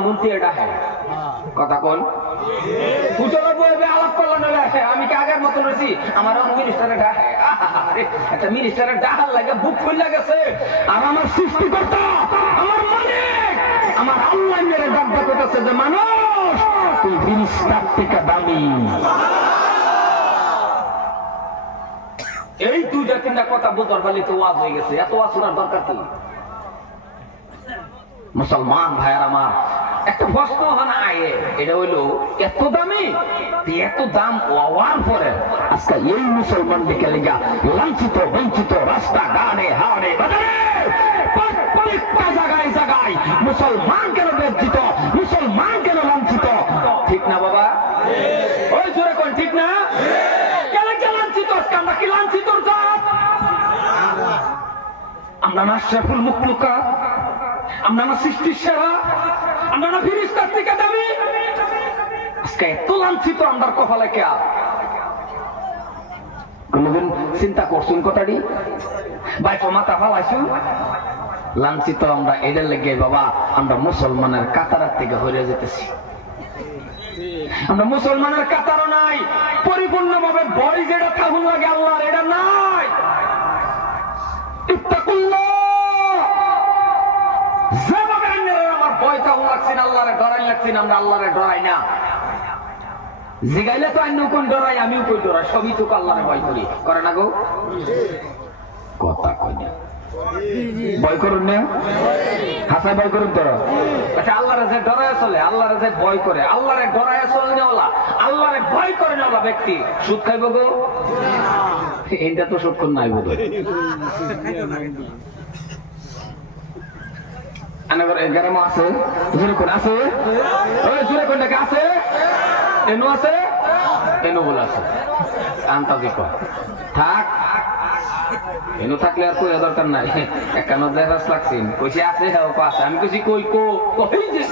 মন্ত্রী এটা হ্যাঁ কথা কোন পুজোর বইবে আলাপ করলাম আমি কি আগের মতন রয়েছি আমার মিনিস্টারের ডাহে একটা মিনিস্টারের ডাহার লাগে বুক খুলে গেছে আর আমার সৃষ্টিকর্তা আমার মালিক আমার আল্লাহ মেরে ডাক্তার করতেছে যে মানুষ তুই ফিরিস্তার থেকে দামি। এই দুইটা তিনটা কথা বোঝার বালি তো ওয়াজ হয়ে গেছে এত ওয়াজ শোনার দরকার কি? মুসলমান ভাইয়ার আমার একটা প্রশ্ন হয় আয়ে এটা হইলো এত দামি এত দাম হওয়ার পরে আজকে এই মুসলমান দিকে লেগা লাঞ্ছিত বঞ্চিত রাস্তা গানে হাড়ে বাজারে প্রত্যেকটা জায়গায় জায়গায় মুসলমান কেন বঞ্চিত মুসলমান কেন লাঞ্ছিত ঠিক না বাবা ওই জোরে কোন ঠিক না কেন কেন লাঞ্ছিত আমরা কি লাঞ্ছিত জাত আমরা না শেফুল মুখলুকা আমরা না সৃষ্টির সেরা আমরা না ফিরিস্তার থেকে দামি আজকে এত লাঞ্ছিত আমরা কপালে কে কোনদিন চিন্তা করছুন কথাটি ভাই মাথা ফালাইছুন লাঞ্ছিত আমরা এদের লেগে বাবা আমরা মুসলমানের কাতারের থেকে হয়ে যেতেছি আমরা মুসলমানের কাতারও নাই পরিপূর্ণভাবে ভয় যেটা থাকুন লাগে আল্লাহর এটা নাই ইত্তাকুল্লাহ যেভাবে আমার ভয় থাকুন লাগছে না আল্লাহরে ডরাই লাগছে না আমরা আল্লাহরে ডরাই না জিগাইলে তো অন্য কোন ডরাই আমিও কই ডরাই সবই তো আল্লাহরে ভয় করি করে না গো কথা কই না ভয় করুন না হাসায় ভয় করুন তো আচ্ছা আল্লাহরে যে ডরায় চলে আল্লাহরে যে ভয় করে আল্লাহরে ডরায় চলে নেওয়ালা আল্লাহরে ভয় করে নেওয়ালা ব্যক্তি সুদ খাইব গো এইটা তো সুদ কোন নাই বোধ আনাগর গ্রামে আছে জোরে কোন আছে ওই জোরে কোন টাকা আছে এনো আছে এনো বল আছে আনতা দেখো থাক এনো থাকলে আর কই দরকার নাই একান্ন দেখাস লাগছে কইছে আছে হ্যাঁ আছে আমি কইছি কই কই যে